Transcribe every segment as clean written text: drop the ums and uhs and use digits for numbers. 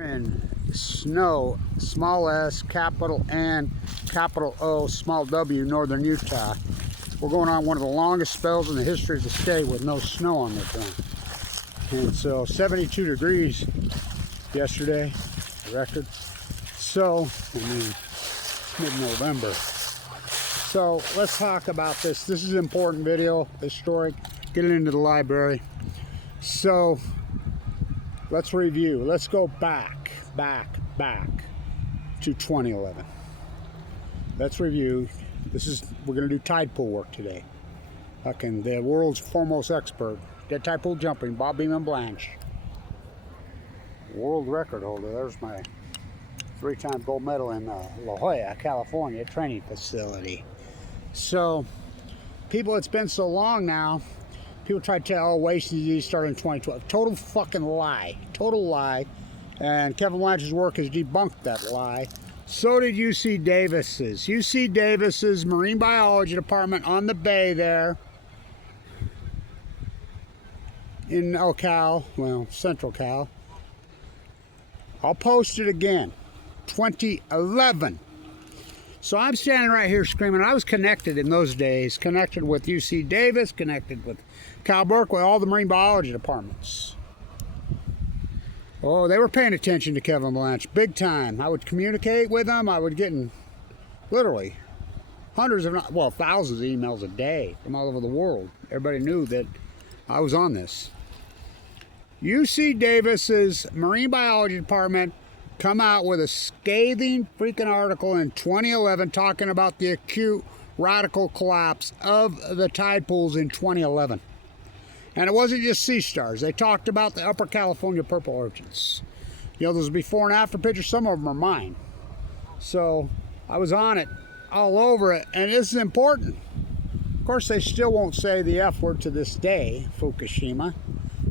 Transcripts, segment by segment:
And snow, small s, capital N, capital O, small W, northern Utah. We're going on one of the longest spells in the history of the state with no snow on this one. And so 72 degrees yesterday, record. So, I mean, mid-November. So let's talk about this. This is an important video, historic, getting into the library. So let's review. Let's go back to 2011. Let's review. We're gonna do tide pool work today. Fucking the world's foremost expert, dead tide pool jumping, Bob Beam Blanch. World record holder. There's my 3-time gold medal in La Jolla, California training facility. So people, it's been so long now. People try to tell, oh, wasting disease started in 2012. Total fucking lie. Total lie. And Kevin Blanch's work has debunked that lie. So did UC Davis's. UC Davis's Marine Biology Department on the bay there in Cal, well, Central Cal. I'll post it again. 2011. So I'm standing right here screaming. I was connected in those days, connected with UC Davis, connected with Cal Berkeley, all the marine biology departments. Oh, they were paying attention to Kevin Blanch, big time. I would communicate with them. I would get in literally hundreds of, well, thousands of emails a day from all over the world. Everybody knew that I was on this. UC Davis's Marine Biology Department come out with a scathing freaking article in 2011 talking about the acute radical collapse of the tide pools in 2011. And it wasn't just sea stars. They talked about the Upper California purple urchins. You know, those before and after pictures, some of them are mine. So I was on it, all over it, and this is important. Of course, they still won't say the F word to this day, Fukushima.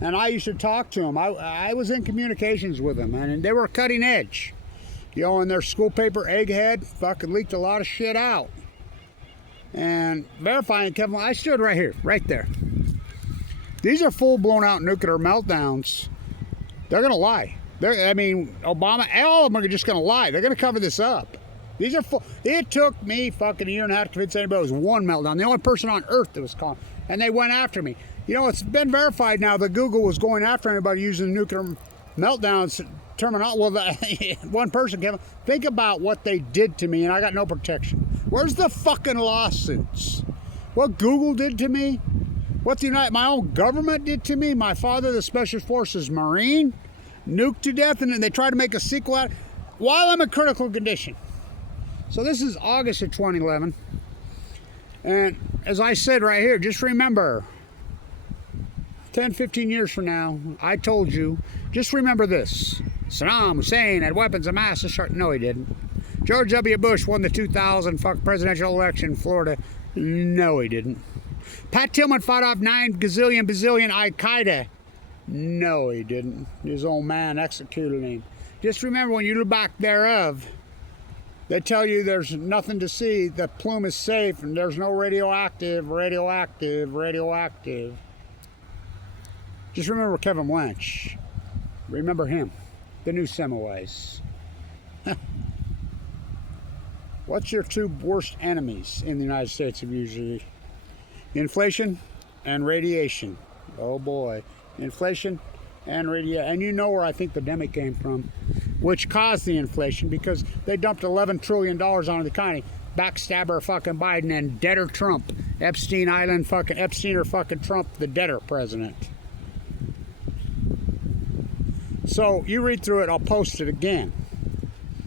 And I used to talk to them. I was in communications with them, and they were cutting edge. You know, in their school paper, Egghead, fucking leaked a lot of shit out. And verifying Kevin, I stood right here, right there. These are full blown out nuclear meltdowns. They're gonna lie. I mean, Obama, all of them are just gonna lie. They're gonna cover this up. These are full. It took me fucking a year and a half to convince anybody it was one meltdown. The only person on earth that was calling. And they went after me. You know, it's been verified now that Google was going after anybody using nuclear meltdowns terminology. Well, one person came. Think about what they did to me, and I got no protection. Where's the fucking lawsuits? What Google did to me? What my own government did to me? My father, the Special Forces Marine, nuked to death, and then they tried to make a sequel out while I'm in critical condition. So this is August of 2011. And as I said right here, just remember, 10, 15 years from now, I told you, just remember this. Saddam Hussein had weapons of mass destruction. No, he didn't. George W. Bush won the 2000 presidential election in Florida. No, he didn't. Pat Tillman fought off 9 bazillion Al-Qaeda. No, he didn't. His old man executed him. Just remember, when you look back thereof, they tell you there's nothing to see, the plume is safe, and there's no radioactive. Just remember Kevin Blanch. Remember him, the new Semmelweis. What's your 2 worst enemies in the United States of usually? Inflation and radiation. Oh boy. Inflation and radiation. And you know where I think the demic came from, which caused the inflation, because they dumped $11 trillion on the economy. Backstabber fucking Biden and debtor Trump. Epstein Island fucking Epstein or fucking Trump, the debtor president. So you read through it, I'll post it again.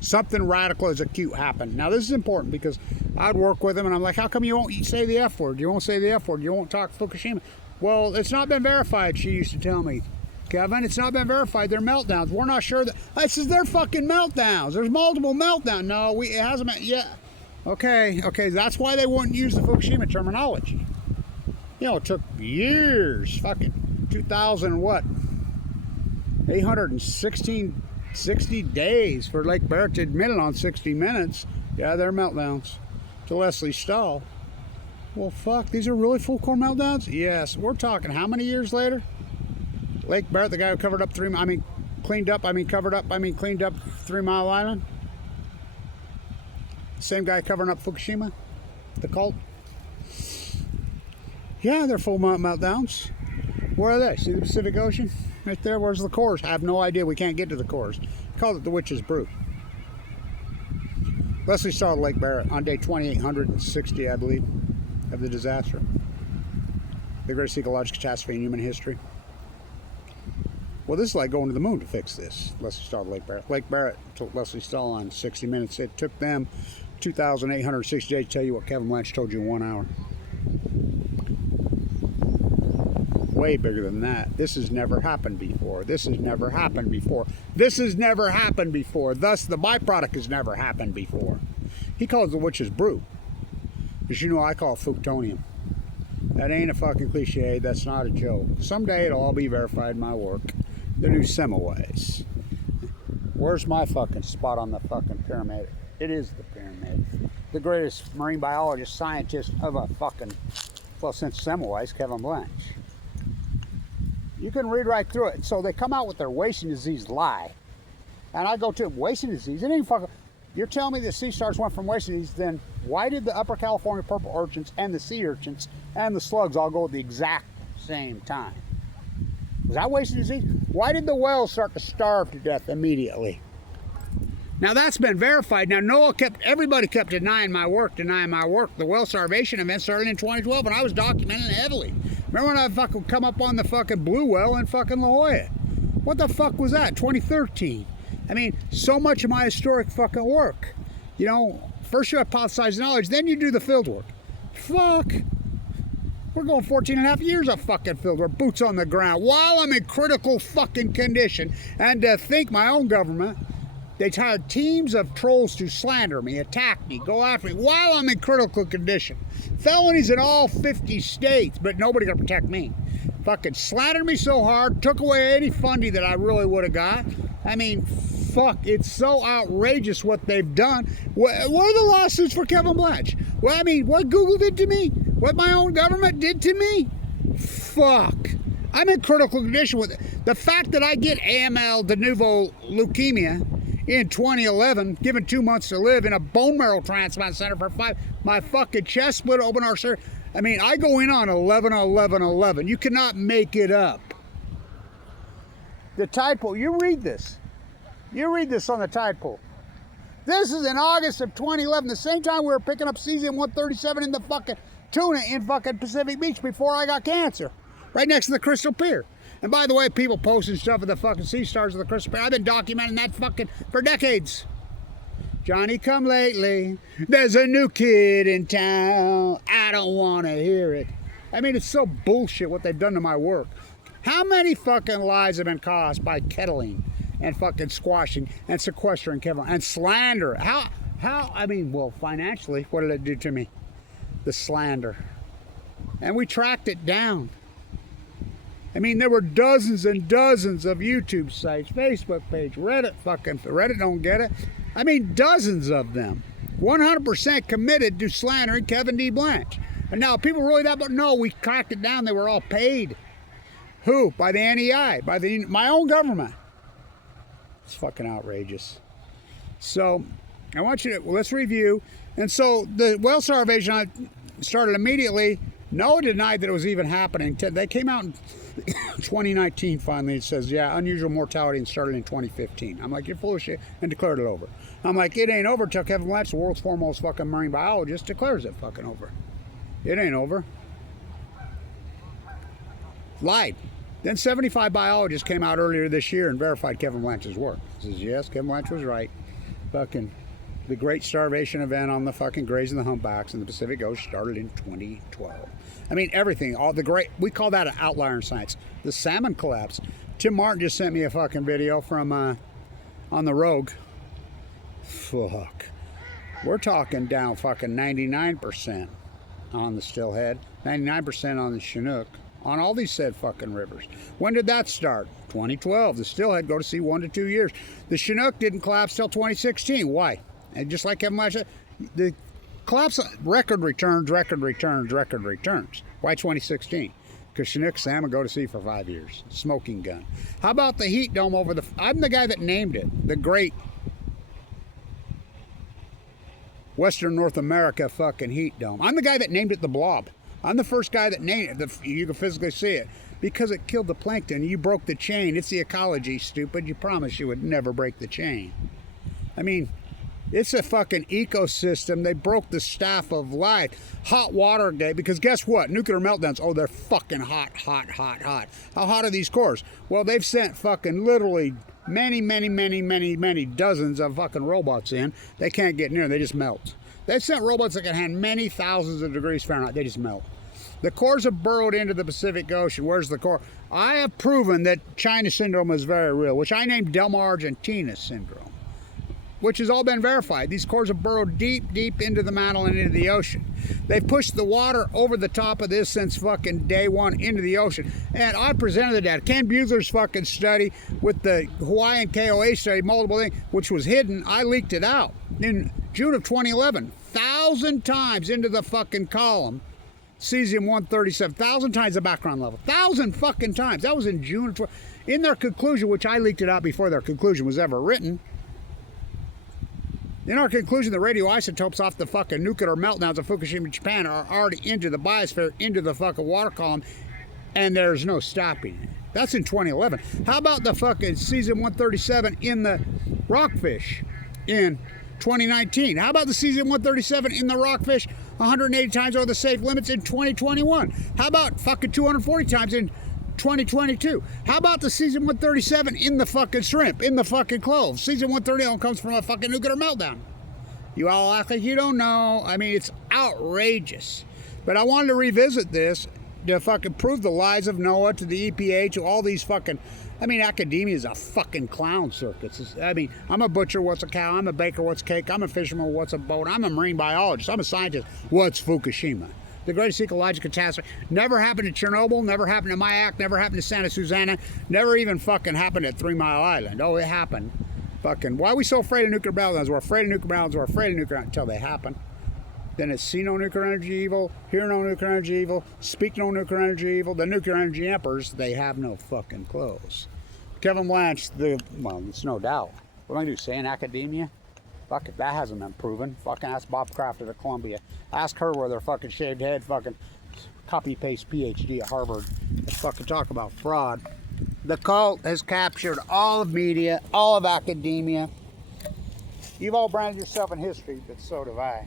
Something radical as acute happened. Now this is important because I'd work with them and I'm like, how come you won't say the F word? You won't say the F word. You won't talk Fukushima. Well, it's not been verified, she used to tell me. Kevin, it's not been verified. They're meltdowns. We're not sure that. I says they're fucking meltdowns. There's multiple meltdowns. No, it hasn't been. Yeah. Okay. That's why they wouldn't use the Fukushima terminology. You know, it took years. Fucking 2000 what? 60 days for Lake Barrett to admit it on 60 Minutes. Yeah, they're meltdowns. To Leslie Stahl. Well, fuck, these are really full core meltdowns? Yes. We're talking how many years later? Lake Barrett, the guy who covered up cleaned up, I mean covered up, I mean cleaned up 3 Mile Island. Same guy covering up Fukushima, the cult. Yeah, they're full meltdowns. Where are they? See the Pacific Ocean? Right there, where's the cores? I have no idea, we can't get to the cores. Called it the Witch's Brew. Leslie saw Lake Barrett on day 2860, I believe, of the disaster. The greatest ecological catastrophe in human history. Well, this is like going to the moon to fix this. Leslie Stahl, Lake Barrett. Lake Barrett took Leslie Stahl on 60 minutes. It took them 2,860 days to tell you what Kevin Blanch told you in 1 hour. Way bigger than that. This has never happened before. This has never happened before. This has never happened before. Thus, the byproduct has never happened before. He calls it the Witch's Brew. As you know, I call it Fuktonium. That ain't a fucking cliche. That's not a joke. Someday it'll all be verified in my work. The new Semmelweis. Where's my fucking spot on the fucking pyramid? It is the pyramid. The greatest marine biologist, scientist of a fucking, well, since Semmelweis, Kevin Blanch. You can read right through it. So they come out with their wasting disease lie. And I go to wasting disease. It ain't fucking, you're telling me the sea stars went from wasting disease, then why did the Upper California purple urchins and the sea urchins and the slugs all go at the exact same time? Was that wasting disease? Why did the whales start to starve to death immediately? Now that's been verified. Now everybody kept denying my work. The whale starvation event started in 2012 and I was documenting it heavily. Remember when I fucking come up on the fucking blue whale in fucking La Jolla? What the fuck was that? 2013. I mean, so much of my historic fucking work. You know, first you hypothesize knowledge, then you do the field work. Fuck. We're going 14 and a half years of fucking field work, boots on the ground, while I'm in critical fucking condition. And to think my own government, they hired teams of trolls to slander me, attack me, go after me, while I'm in critical condition. Felonies in all 50 states, but nobody gonna protect me. Fucking slandered me so hard, took away any funding that I really would have got. I mean, fuck, it's so outrageous what they've done. What are the lawsuits for Kevin Blanch? Well, I mean, what Google did to me? What my own government did to me? Fuck. I'm in critical condition with it. The fact that I get AML de novo leukemia in 2011, given 2 months to live in a bone marrow transplant center for 5, my fucking chest split open our surgery. I mean, I go in on 11/11/11. You cannot make it up. The tide pool, you read this. You read this on the tide pool. This is in August of 2011, the same time we were picking up cesium 137 in the fucking tuna in fucking Pacific Beach before I got cancer. Right next to the Crystal Pier. And by the way, people posting stuff of the fucking sea stars of the Crystal Pier. I've been documenting that fucking for decades. Johnny come lately, there's a new kid in town, I don't want to hear it. I mean, it's so bullshit what they've done to my work. How many fucking lives have been caused by kettling and fucking squashing and sequestering Kevin and slander? How, I mean, well, financially, what did it do to me? The slander. And we tracked it down. I mean, there were dozens and dozens of YouTube sites, Facebook page, Reddit don't get it. I mean, dozens of them. 100% committed to slandering Kevin D. Blanch. And now, people really that, but no, we cracked it down. They were all paid. Who? By the NEI, by my own government. It's fucking outrageous. So, I want you to, let's review. And so, the whale starvation started immediately. No one denied that it was even happening. They came out in 2019 finally. It says, yeah, unusual mortality and started in 2015. I'm like, you're full of shit, and declared it over. I'm like, it ain't over till Kevin Blanch, the world's foremost fucking marine biologist, declares it fucking over. It ain't over. Lied. Then 75 biologists came out earlier this year and verified Kevin Blanch's work. Says, yes, Kevin Blanch was right. Fucking the great starvation event on the fucking grazing the humpbacks in the Pacific Ocean started in 2012. I mean, everything, all the great, we call that an outlier in science. The salmon collapse. Tim Martin just sent me a fucking video from on the Rogue. Fuck. We're talking down fucking 99% on the Stillhead, 99% on the Chinook, on all these said fucking rivers. When did that start? 2012. The Stillhead go to sea 1 to 2 years. The Chinook didn't collapse till 2016. Why? And just like Kevin Blanch said, the collapse record returns. Why 2016? Because Chinook say I'm going to go to sea for 5 years. Smoking gun. How about the heat dome over the... I'm the guy that named it. The Great Western North America fucking heat dome. I'm the guy that named it the blob. I'm the first guy that named it. You can physically see it. Because it killed the plankton. You broke the chain. It's the ecology, stupid. You promised you would never break the chain. I mean... It's a fucking ecosystem. They broke the staff of life. Hot water gate, because guess what? Nuclear meltdowns, oh, they're fucking hot, hot, hot, hot. How hot are these cores? Well, they've sent fucking literally many dozens of fucking robots in. They can't get near them. They just melt. They've sent robots that can handle many thousands of degrees Fahrenheit. They just melt. The cores have burrowed into the Pacific Ocean. Where's the core? I have proven that China syndrome is very real, which I named Delma Argentina syndrome, which has all been verified. These cores have burrowed deep into the mantle and into the ocean. They've pushed the water over the top of this since fucking day one into the ocean. And I presented the data. Ken Buehler's fucking study with the Hawaiian KOA study, multiple things, which was hidden. I leaked it out in June of 2011. 1,000 times into the fucking column. Cesium-137, 1,000 times the background level. 1,000 fucking times. That was in June of in their conclusion, which I leaked it out before their conclusion was ever written. In our conclusion, the radioisotopes off the fucking nuclear meltdowns of Fukushima, Japan are already into the biosphere, into the fucking water column, and there's no stopping it. That's in 2011. How about the fucking cesium-137 in the rockfish in 2019? How about the cesium-137 in the rockfish 180 times over the safe limits in 2021? How about fucking 240 times in 2022. How about the cesium-137 in the fucking shrimp, in the fucking cloves? Cesium-130 comes from a fucking nuclear meltdown. You all act like you don't know. I mean, it's outrageous. But I wanted to revisit this to fucking prove the lies of NOAA, to the EPA, to all these fucking... I mean, academia is a fucking clown circus. I mean, I'm a butcher, what's a cow? I'm a baker, what's cake? I'm a fisherman, what's a boat? I'm a marine biologist. I'm a scientist. What's Fukushima? The greatest ecological catastrophe. Never happened in Chernobyl, never happened in Mayak, never happened in Santa Susana, never even fucking happened at 3 Mile Island. Oh, it happened. Fucking, why are we so afraid of nuclear meltdowns? We're afraid of nuclear meltdowns, we're afraid of nuclear until they happen. Then it's see no nuclear energy evil, hear no nuclear energy evil, speak no nuclear energy evil. The nuclear energy emperors, they have no fucking clothes. Kevin Blanch, well, it's no doubt. What am I going to do, say in academia? Fuck it, that hasn't been proven. Fucking ask Bob Kraft at Columbia. Ask her where their fucking shaved head fucking copy-paste PhD at Harvard. Let's fucking talk about fraud. The cult has captured all of media, all of academia. You've all branded yourself in history, but so have I.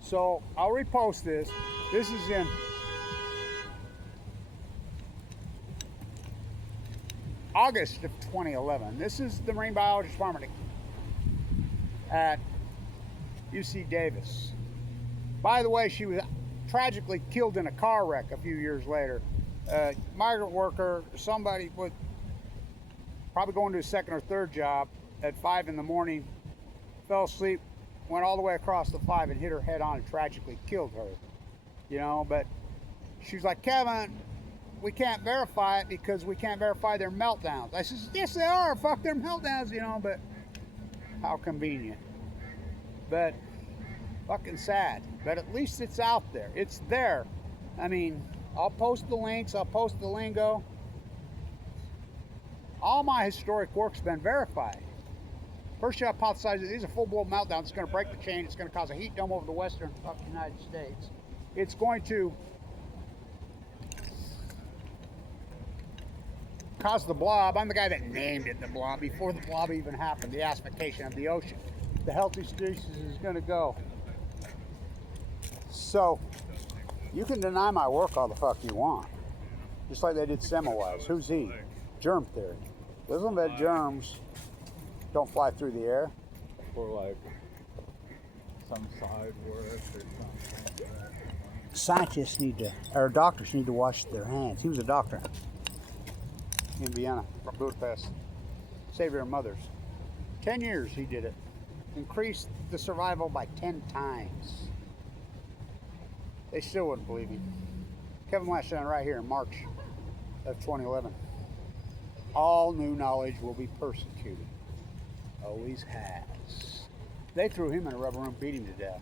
So I'll repost this. This is in August of 2011. This is the Marine Biology Department at UC Davis. By the way, she was tragically killed in a car wreck a few years later. Migrant worker, somebody was probably going to his second or third job at 5 in the morning, fell asleep, went all the way across the 5 and hit her head on and tragically killed her. You know, but she's like, Kevin, we can't verify it because we can't verify their meltdowns. I says, yes they are, fuck their meltdowns, you know, but how convenient. But fucking sad. But at least it's out there. It's there. I mean, I'll post the links, I'll post the lingo. All my historic work's been verified. First you hypothesize that these are full-blown meltdowns. It's going to break the chain. It's going to cause a heat dome over the western fucking United States. It's going to cause the blob. I'm the guy that named it the blob before the blob even happened, the asphyxiation of the ocean. The healthy species is going to go. So, you can deny my work all the fuck you want. Just like they did Semmelweis. Who's he? Germ theory. Isn't that germs don't fly through the air? Or like some side work or something. Scientists need to, or doctors need to wash their hands. He was a doctor in Vienna, Budapest. Savior of mothers. 10 years he did it. Increased the survival by 10 times. They still wouldn't believe him. Kevin Blanch right here in March of 2011. All new knowledge will be persecuted. Always has. They threw him in a rubber room, beat him to death.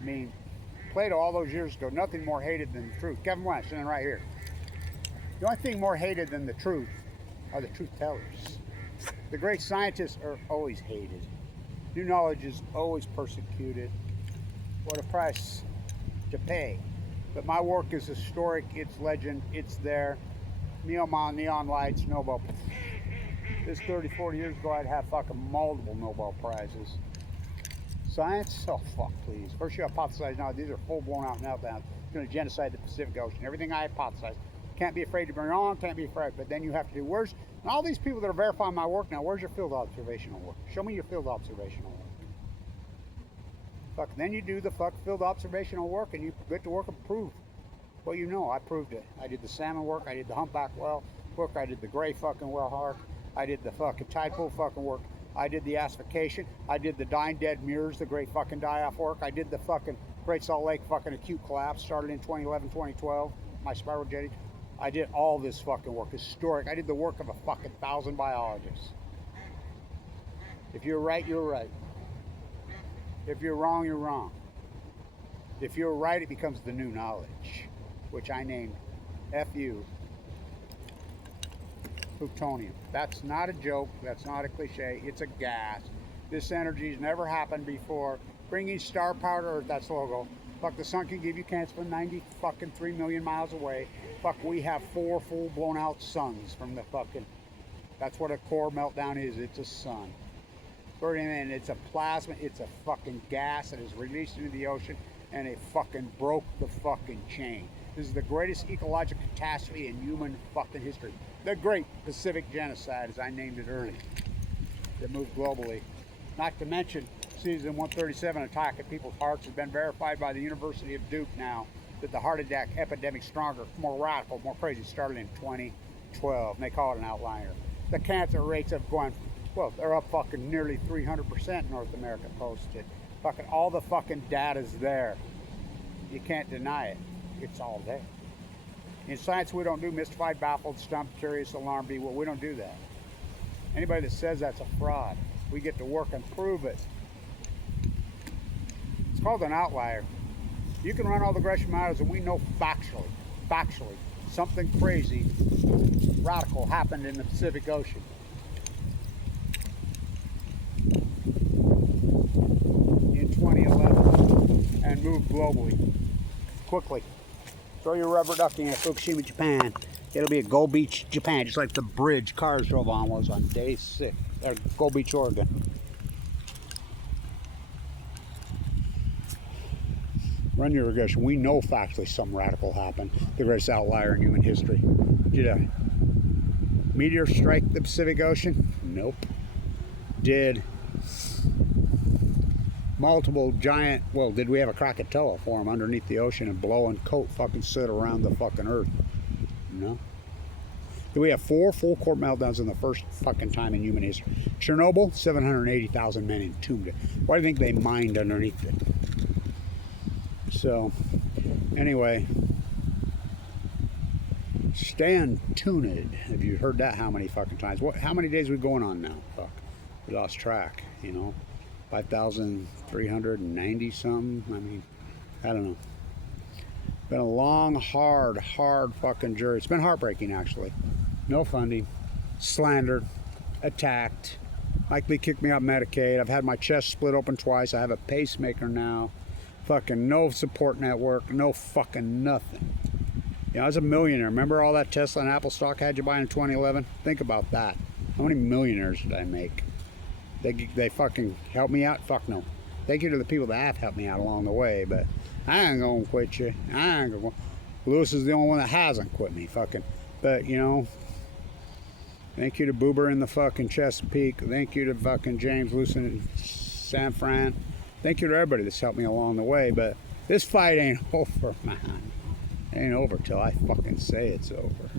I mean, Plato all those years ago, nothing more hated than the truth. Kevin Blanch, sitting right here. The only thing more hated than the truth are the truth tellers. The great scientists are always hated. New knowledge is always persecuted. What a price to pay. But my work is historic, it's legend, it's there. Neon lights, Nobel. This 30, 40 years ago, I'd have fucking multiple Nobel Prizes. Science? Oh, fuck, please. First you hypothesize, now these are full blown out meltdowns. It's going to genocide the Pacific Ocean. Everything I hypothesize. Can't be afraid to be wrong, can't be afraid. But then you have to do, and all these people that are verifying my work now, where's your field observational work? Show me your field observational work. Fuck, then you do the field observational work and you get to work and prove. Well, you know, I proved it. I did the salmon work, I did the humpback well work, I did the gray fucking well work, I did the fucking tide pool fucking work, I did the acidification, I did the dying dead mirrors, the great fucking die-off work, I did the fucking Great Salt Lake fucking acute collapse, started in 2011, 2012, my spiral jetting. I did all this fucking work, historic. I did the work of a fucking 1,000 biologists. If you're right, you're right. If you're wrong, you're wrong. If you're right, it becomes the new knowledge, which I named FU, plutonium. That's not a joke, that's not a cliche, it's a gas. This energy's never happened before. Bringing star power to Earth, that's the logo. Fuck, the sun can give you cancer from 93 million miles away. Fuck, we have 4 full blown out suns from the fucking, that's what a core meltdown is, it's a sun. And it's a plasma, it's a fucking gas that is released into the ocean and it fucking broke the fucking chain. This is the greatest ecological catastrophe in human fucking history. The Great Pacific Genocide, as I named it earlier, that moved globally. Not to mention, Season 137 attack at people's hearts has been verified by the University of Duke now that the heart attack epidemic stronger, more radical, more crazy started in 2012. And they call it an outlier. The cancer rates have gone, well, they're up fucking nearly 300% in North America posted. Fucking all the fucking data's there. You can't deny it. It's all there. In science, we don't do mystified, baffled, stumped, curious, alarmed, bewildered. We don't do that. Anybody that says that's a fraud. We get to work and prove it. It's called an outlier. You can run all the Gresham models and we know factually, something crazy, radical happened in the Pacific Ocean. In 2011 and moved globally, quickly. Throw your rubber ducky in Fukushima, Japan. It'll be at Gold Beach, Japan, just like the bridge cars drove on was on day 6, or Gold Beach, Oregon. Run your regression. We know factually some radical happened. The greatest outlier in human history. Did a meteor strike the Pacific Ocean? Nope. Did multiple giant, well, did we have a Krakatoa form underneath the ocean and blow and coat fucking soot around the fucking earth? No. Did we have 4 full core meltdowns in the first fucking time in human history? Chernobyl, 780,000 men entombed it. Why do you think they mined underneath it? So, anyway, stay tuned. Have you heard that how many fucking times? How many days are we going on now? Fuck, we lost track, you know. 5,390 something. I mean, I don't know. Been a long, hard fucking journey. It's been heartbreaking, actually. No funding, slandered, attacked. Mike Lee kicked me out Medicaid. I've had my chest split open twice. I have a pacemaker now. Fucking no support network, no fucking nothing. You know, I was a millionaire. Remember all that Tesla and Apple stock had you buying in 2011? Think about that. How many millionaires did I make? They fucking helped me out? Fuck no. Thank you to the people that have helped me out along the way, but I ain't gonna quit you. I ain't gonna. Lewis is the only one that hasn't quit me, fucking. But, you know, thank you to Boober in the fucking Chesapeake. Thank you to fucking James Lucen in San Fran. Thank you to everybody that's helped me along the way, but this fight ain't over, man. It ain't over till I fucking say it's over.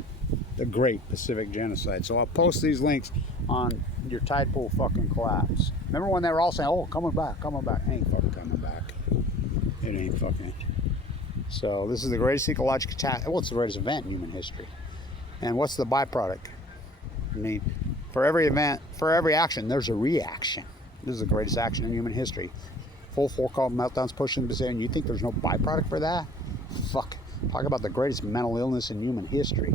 The Great Pacific Genocide. So I'll post these links on your tide pool fucking collapse. Remember when they were all saying, oh, coming back, coming back. It ain't fucking coming back. It ain't fucking. So this is the greatest ecological catastrophe. Well, it's the greatest event in human history. And what's the byproduct? I mean, for every event, for every action, there's a reaction. This is the greatest action in human history. Full forecast meltdowns pushing to say, and you think there's no byproduct for that? Fuck. Talk about the greatest mental illness in human history.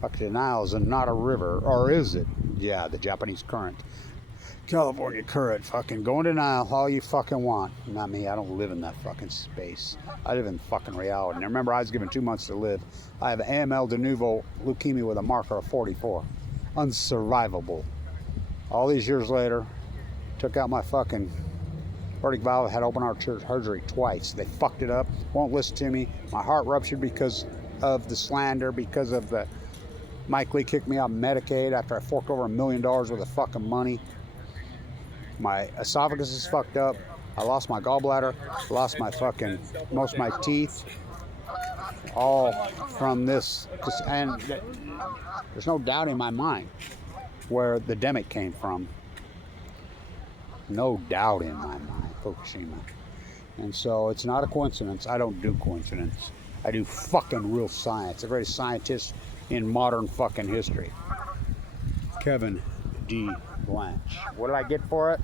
Fuck, denial is not a river, or is it? Yeah, the Japanese current. California current, fucking go in denial all you fucking want. Not me, I don't live in that fucking space. I live in fucking reality. Now remember, I was given 2 months to live. I have AML de novo leukemia with a marker of 44. Unsurvivable. All these years later, took out my fucking aortic valve, had open heart surgery twice. They fucked it up, won't listen to me. My heart ruptured because of the slander, because of the Mike Lee kicked me out of Medicaid after I forked over $1 million worth of fucking money. My esophagus is fucked up. I lost my gallbladder, lost my fucking, most of my teeth, all from this. And there's no doubt in my mind where the demic came from. No doubt in my mind, Fukushima. And so it's not a coincidence. I don't do coincidence. I do fucking real science. The greatest scientist in modern fucking history. Kevin D. Blanch. What did I get for it?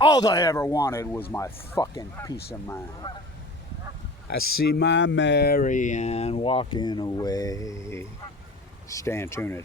All I ever wanted was my fucking peace of mind. I see my Marianne walking away. Stay tuned.